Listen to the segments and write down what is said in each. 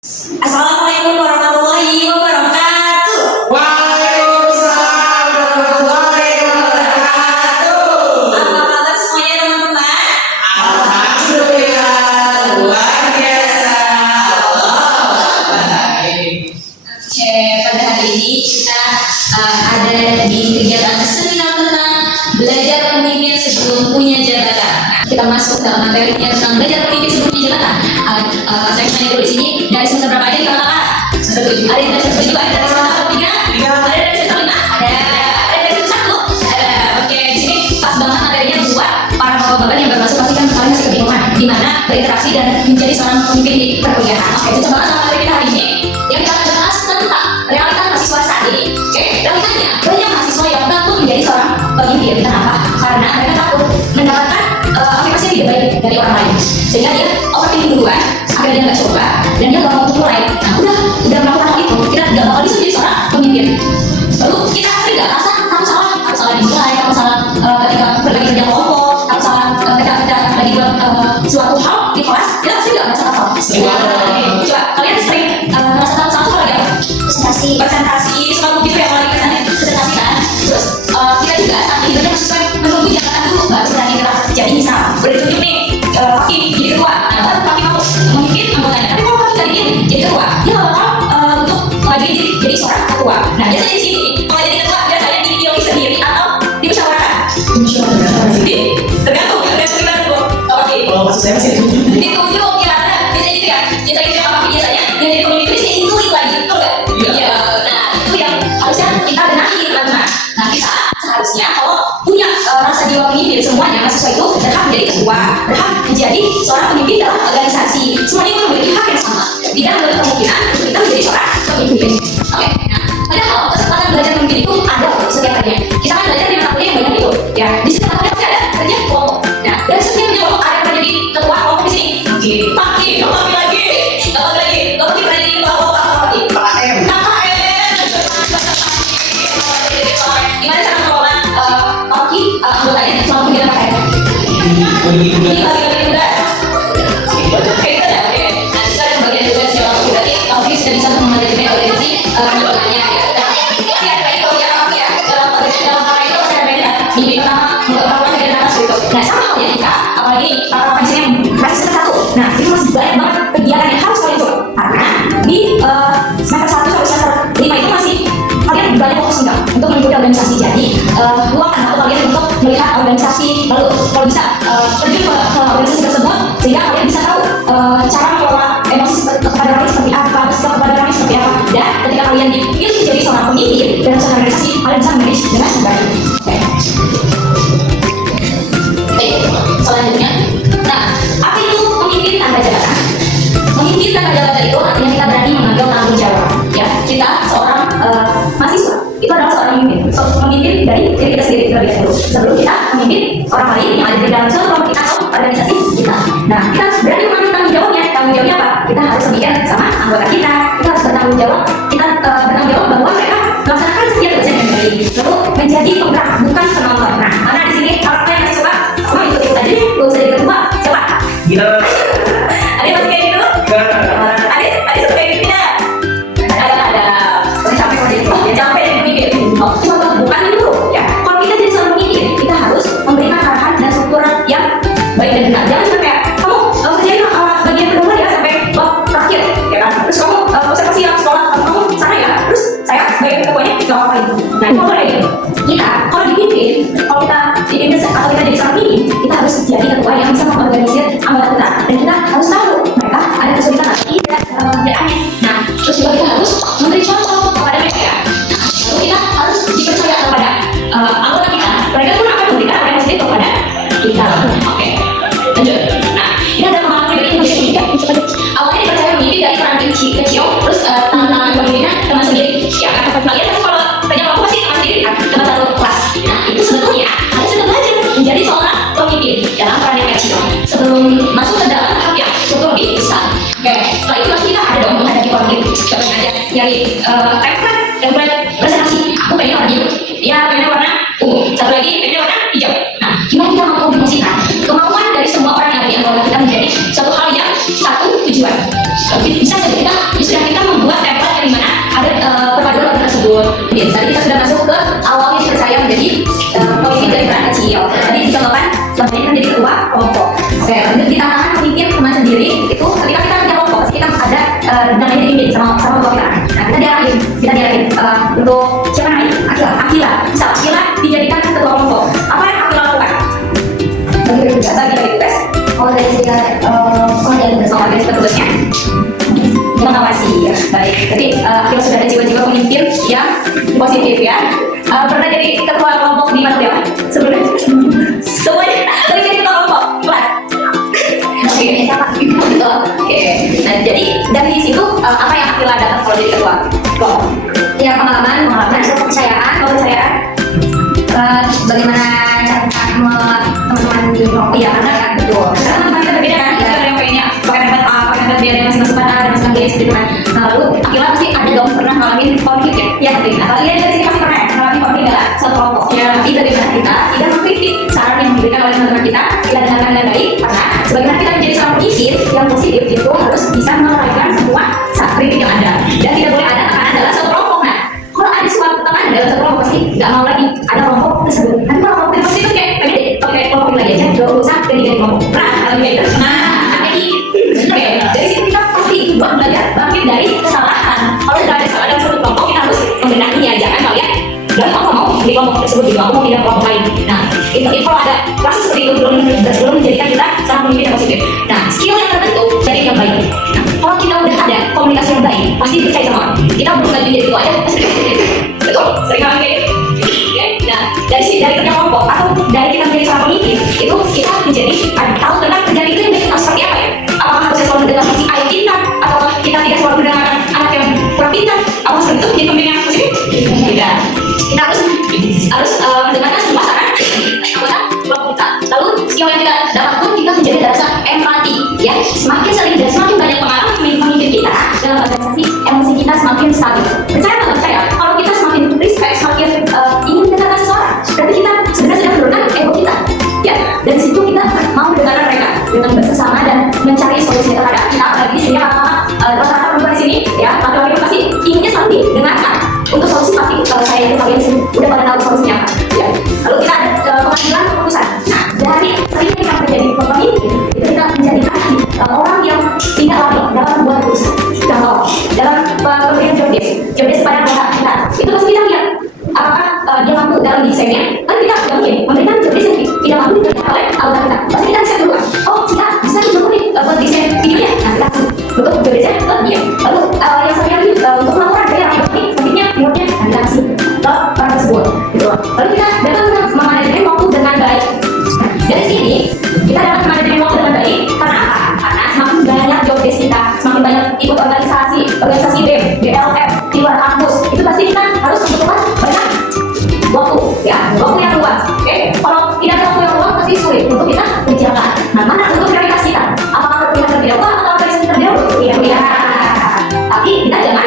Assalamualaikum warahmatullahi wabarakatuh. Waalaikumsalam warahmatullahi wabarakatuh. Apa kabar semuanya teman-teman? Alhamdulillah luar biasa. Allah baik. Oke, pada hari ini kita ada di kegiatan seminar tentang belajar pemimpin sebelum punya jabatan. Nah, kita masuk dalam materinya tentang belajar pemimpin sebelum punya jabatan. Saya tanya dulu di sini dari semester berapa aja nih kakak-kakak? Semester 7. Ada dari semester 7, ada dari semester 3, ada dari semester 5, ada dari semester 1, ada. Oke, di sini pas banget materinya buat para bapak-bapak yang baru masuk pasti kan kalian masih kebingungan gimana berinteraksi dan menjadi seorang pemimpin di perkuliahan. Oke, cocok banget sama materi kita hari ini. Yang kita akan bahas tentang realita mahasiswa saat ini. Oke, realitanya banyak mahasiswa yang takut menjadi seorang pemimpin. Kenapa? Karena mereka takut mendapatkan aplikasi yang tidak baik dari orang lain, sehingga dia overthinking duluan, akhirnya dia nggak coba dan dia nggak mau untuk mulai. Nah, udah melakukan hal itu, kita nggak bakal bisa jadi seorang pemimpin. Lalu kita sering nggak rasa kamu salah dimulai, kamu salah ketika berbagi kerja kelompok, kamu salah ketika kita lagi buat suatu hal di kelas, kita pasti nggak merasa salah. Coba kalian sering merasa salah tuh lagi apa? Presentasi, suka begitu ya kalau lagi presentasi kan. Terus kita juga saat ini masih suka menunggu jabatan dulu baru berani gerak. Jadi misal udah ditunjuk nih Paki jadi ketua, nah baru Paki mau memimpin anggotanya. Tapi kalau Paki tadi jadi ketua, dia nggak bakal untuk maju jadi seorang ketua. Nah biasanya di sini kalau jadi ketua biasanya dipilih sendiri atau dimusyawarahkan. Jadi tergantung gimana tuh Paki. Kalau maksud saya masih ditunjuk. Ditunjuk ya, biasanya gitu ya. Biasanya gitu ya Paki biasanya dia jadi pemimpin sih intuit lagi, betul nggak? Iya. Nah itu yang harusnya kita benahi teman-teman. Nah kita seharusnya kalau punya rasa jiwa pemimpin, semuanya mahasiswa itu berhak menjadi ketua, berhak menjadi seorang pemimpin dalam organisasi. Semuanya itu memiliki hak yang sama. Tidak menutup kemungkinan untuk kita menjadi seorang pemimpin. Oke. Nah, padahal kesempatan belajar memimpin itu ada loh setiap harinya. Kita kan belajar di mata kuliah yang banyak itu. Ya, di setiap mata kuliah pasti ada kerja kelompok. Nah, dari setiap kerja kelompok ada yang pernah jadi ketua kelompok di sini. Paki lagi. Kalau kita jadi ketua kelompok apa lagi? KM. Gimana cara mengelola Paki anggotanya selama kegiatan KM? Bagi tugas. Bagi tugas. Oke, itu ada. Oke. Nah, kita ada bagian tugas yang waktu berarti Paki sudah bisa memanajemeni organisasi anggotanya. Pasti ada itu ya, Paki ya. Dalam hal itu pasti ada bagian mimpi pertama, melakukan kegiatan apa seperti itu. Nah, sama halnya kita, apalagi para di sini yang masih semester 1. Nah, itu masih banyak banget kegiatan yang harus kalian coba. Karena di semester 1 sampai semester 5 itu masih kalian banyak fokus enggak untuk mengikuti organisasi. Jadi luangkan waktu kalian untuk melihat organisasi, lalu kalau bisa terjun ke organisasi tersebut sehingga kalian bisa tahu cara mengelola emosi kepada kalian seperti apa, sikap kepada kalian seperti apa, dan ketika kalian dipilih menjadi seorang pemimpin dalam suatu organisasi, kalian bisa manage dengan baik. Oke, selanjutnya, nah apa itu pemimpin tanpa jabatan? Pemimpin tanpa jabatan itu artinya kita berani mengambil tanggung jawab. Ya, kita seorang mahasiswa itu adalah seorang pemimpin dari diri kita sendiri terlebih dahulu sebelum kita memimpin orang lain yang ada di dalam suatu kelompok kita atau organisasi kita. Nah, kita harus berani mengambil tanggung jawabnya. Tanggung jawabnya apa? Kita harus memikir sama anggota kita. Kita harus bertanggung jawab. Kita bertanggung jawab bahwa mereka melaksanakan setiap tugas yang baik. Lalu menjadi penggerak, bukan penonton. Nah, karena di sini orang yang masih suka, kamu ikut aja deh, gak usah jadi ketua, coba. Gila. Ada yang masih kayak gitu? Ada suka kayak gitu tidak? Ada. Capek kalau jadi ketua, ya capek jadi pemimpin. Oh, coba bukan itu ya. Kalau kita jadi seorang pemimpin, kita harus memberikan arahan dan struktur yang baik dan benar. Jangan cuma kayak kamu kerjain bagian kedua ya sampai terakhir, ya kan? Terus kamu observasi yang sekolah, kamu sana ya. Terus saya bagian keduanya nggak apa-apa. Nah, itu boleh gitu. Kita kalau dipimpin, kalau kita dipimpin atau kita jadi seorang pemimpin, kita harus jadi ketua yang bisa mengorganisir anggota kita, dan kita harus tahu mereka ada kesulitan atau tidak dalam pekerjaannya. Nah, terus juga kita harus memberi contoh kepada mereka ya. Lalu kita harus dipercaya kepada anggota kita. Mereka pun akan memberikan apa yang positif kepada kita. Oke, lanjut. Nah, ini ada pengalaman pribadi yang juga. Awalnya dipercaya memimpin dari peran kecil, terus tantangan pemimpinnya teman sendiri. Ya kan, kalian pasti kalau banyak waktu pasti teman sendiri kan, teman satu kelas. Nah, itu sebetulnya harus kita belajar menjadi seorang pemimpin dalam peran yang kecil sebelum masuk ke dalam tahap yang cukup lebih besar. Oke, setelah itu pasti kita ada dong menghadapi konflik. Coba aja nyari template dan mulai presentasi. Aku pengen warna biru, ya pengen warna ungu, satu lagi pengen warna hijau. Nah, gimana kita mengkombinasikan kemauan dari semua orang yang ada di anggota kita menjadi suatu hal yang satu tujuan? Bisa jadi kita lanjut di tantangan pemimpin teman sendiri itu ketika kita punya kelompok pasti kita ada namanya dipimpin sama kelompok kita. Nah kita diarahin untuk siapa namanya Akila. Misal Akila dijadikan ketua kelompok. Apa yang Akila lakukan? Bagi tugas. Organisasi tugasnya mengawasi ya. Baik. Jadi Akila sudah ada jiwa-jiwa pemimpin yang positif ya. Pernah jadi ketua kelompok di mana ya? Sebelumnya semuanya sering jadi ketua kelompok kelas. Oke. Nah jadi dari situ apa yang Akila dapat kalau jadi ketua kelompok? Ya pengalaman, kepercayaan. Bagaimana cara teman-teman di kelompok? Iya karena kan betul. Karena teman-teman kita berbeda kan. Kita ada yang pengennya pakai dapat A, pakai dapat B, ada yang masih masukan A, ada yang masukan B, seperti kan. Nah lalu Akila pasti ada dong pernah ngalamin konflik ya. Iya penting. Nah kalian dari sini pasti pernah ngalamin konflik dalam satu kelompok. Ya. Tapi bagaimana kita tidak mengkritik saran yang diberikan oleh teman-teman kita dengarkan dengan baik karena sebagaimana kita menjadi seorang pemimpin yang positif itu harus bisa menguraikan semua kritik yang ada dan tidak boleh ada tekanan dalam satu kelompok. Nah kalau ada suatu tekanan dalam satu kelompok pasti nggak mau lagi ada kelompok tersebut. Nanti kalau kelompok tersebut itu kayak pakai kelompok lagi aja gak usah ganti kelompok. Nah kalau gitu oke dari situ kita pasti belajar bangkit dari kesalahan. Kalau tidak ada kesalahan dalam satu kelompok kita harus membenahi ya, jangan kalian dan aku mau di kelompok tersebut juga aku mau pindah kelompok lain. Nah itu kalau ada kasus seperti itu belum menjadikan kita seorang pemimpin yang positif. Nah skill yang tertentu jadi yang baik. Nah kalau kita udah ada komunikasi yang baik pasti percaya sama orang. Kita belum lagi jadi itu aja pasti betul sering kali kayak gitu. Oke. Nah dari kerja kelompok atau dari kita menjadi seorang pemimpin itu kita menjadi tahu tentang kerjaan itu yang baik seperti apa ya. Apakah harus selalu mendengar si ayat pintar atau kita tidak selalu mendengarkan anak yang kurang pintar? Apa seperti itu jadi pemimpin yang positif? Tidak. Kita harus mendengarkan semua saran anggota kelompok kita. Lalu skill yang kita dapat pun kita menjadi rasa empati ya. Semakin sering dan semakin banyak pengalaman memimpin kita dalam organisasi, emosi kita semakin stabil. Percaya nggak percaya? Kalau kita semakin respect, semakin ingin mendengarkan seseorang, berarti kita sebenarnya sedang menurunkan ego kita ya. Dari situ kita mau mendengarkan mereka dengan bersama dan mencari solusi terhadap kita. Apalagi di sini rata-rata perempuan di sini ya, laki-laki pasti inginnya selalu didengarkan. Untuk solusi pasti kalau saya itu kalian sini udah pada tahu solusinya apa ya. Lalu kita ada pengambilan keputusan. Nah dari sering kita menjadi pemimpin itu kita menjadikan orang yang tidak lalai dalam membuat keputusan. Contoh dalam pemberian jobdesk pada anggota kita itu pasti kita lihat apakah dia mampu dalam desainnya. Kan kita tidak mungkin memberikan jobdesk yang tidak mampu dikerjakan oleh anggota kita. Pasti kita riset dulu kan. Oh kita bisa mampu nih buat desain videonya. Nah kita kasih untuk jobdesknya ke dia. Lalu yang satu lagi untuk melakukan daya remote-nya kita kasih ke orang tersebut gitu. Lalu kita dapat memanajemen waktu dengan baik. Dari sini kita dapat memanajemen waktu dengan baik karena apa? Karena semakin banyak jobdesk kita, semakin banyak ikut organisasi BEM, BLM di luar kampus, itu pasti kita harus membutuhkan banyak waktu ya, waktu yang luas. Oke, kalau tidak ada waktu yang luas pasti sulit untuk kita kerjakan. Nah mana untuk prioritas kita? Apakah kita terlebih dahulu atau organisasi terlebih dahulu? Iya. Tapi kita jangan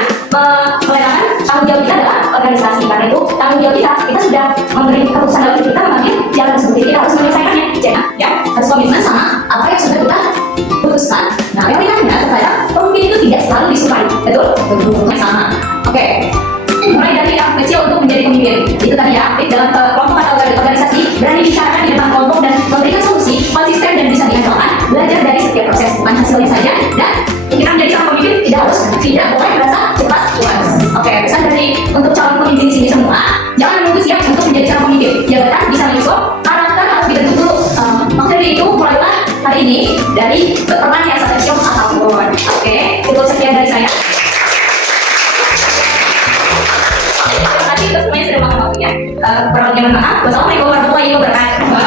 melewatkan tanggung jawab kita dalam organisasi. Karena itu tanggung jawab kita sudah memberi keputusan dalam hidup kita mengambil jalan tersebut. Kita harus menyelesaikannya. Jangan ya harus komitmen sama apa yang sudah kita putuskan. Nah realitanya terkadang pemimpin itu tidak selalu disukai. Betul? Sama. Oke. Mulai dari yang kecil untuk menjadi pemimpin. Itu tadi ya aktif dalam kelompok atau organisasi, berani bicara di depan kelompok dan memberikan solusi konsisten dan bisa diandalkan. Belajar dari setiap proses bukan hasilnya saja dan kita menjadi seorang pemimpin tidak boleh merasa cepat puas. Oke, pesan dari untuk calon pemimpin di sini semua, jangan menunggu siap untuk menjadi seorang pemimpin. Jabatan bisa menyusul, karakter harus dibentuk dulu. Maka dari itu mulailah hari ini dari peran yang sangat kecil apapun. Oke, cukup sekian dari saya. Terima kasih untuk semuanya sudah menonton ya. Kurang lebih mohon maaf. Wassalamualaikum warahmatullahi wabarakatuh.